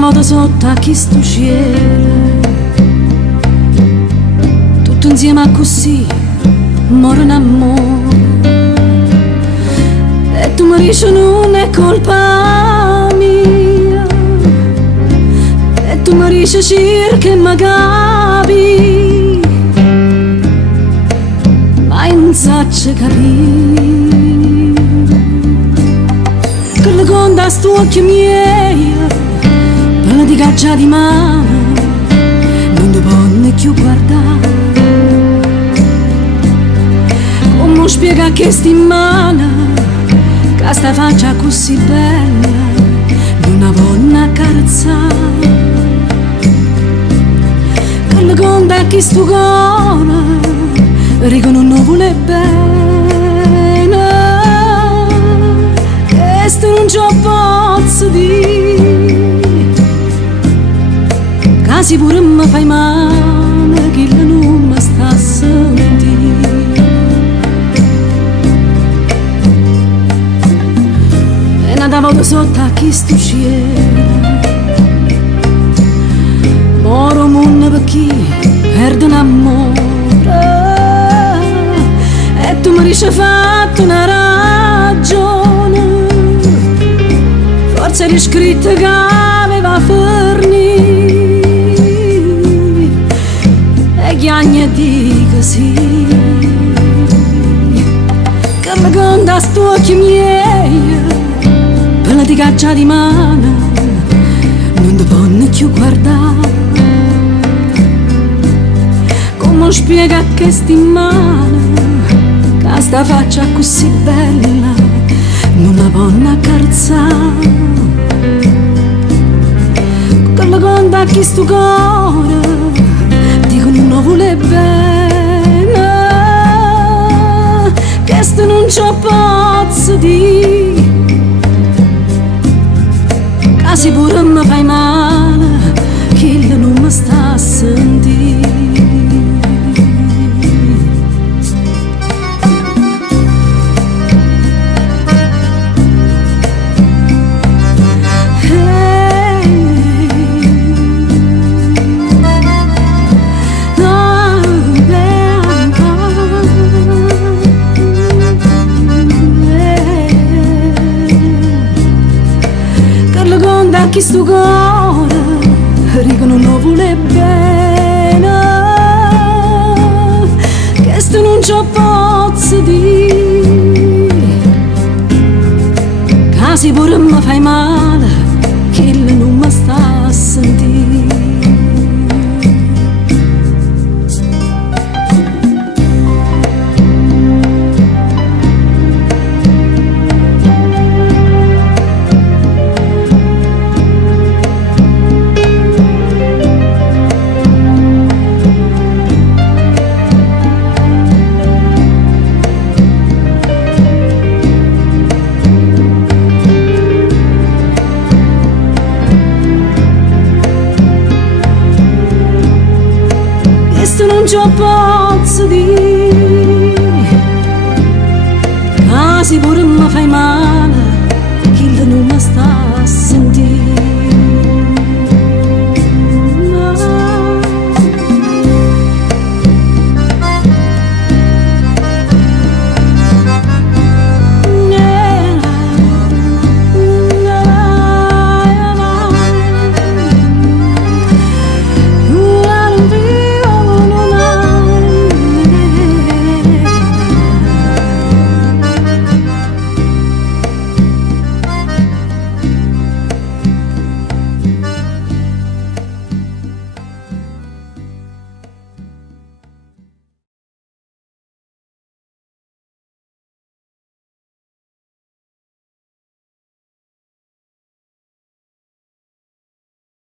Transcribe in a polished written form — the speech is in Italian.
volta sotto a questo cielo, tutto insieme a così, moro in amore. E tu mi dici non è colpa mia, e tu mi dici circa mi capi, ma io non so capire. Che le conta sti occhi miei, parla di caccia di mano, non ti può più guardare. Come spiega che sti mano, che sta faccia così bella, non può accarezzare. Che le conta che sto cuore, ricono non vuole bene, questo non ci posso dire. Casi pure mi fai male, che non mi sta a sentire. E nata volta sotto a questo cielo, moro mondo per chi perde un amore. E tu mi dici fatto una ragione, forse eri scritto che aveva fornito. Chiagna dico sì, che mi conta sti occhi miei, parla di caccia di mano, non ti può più guardare. Come spiega che sti mano, che sta faccia così bella, non la può accarezzare. Che mi conta che sto cuore, non vuole bene, questo non ci posso dire. Casi pure mi fai male, che non mi sta a sentire. Che sto cuore, ricono non vuole bene, questo non ci posso dire. Casi pure mi fai male, che non mi sta a sentire. Non ci posso dire, casi pure mi fai male.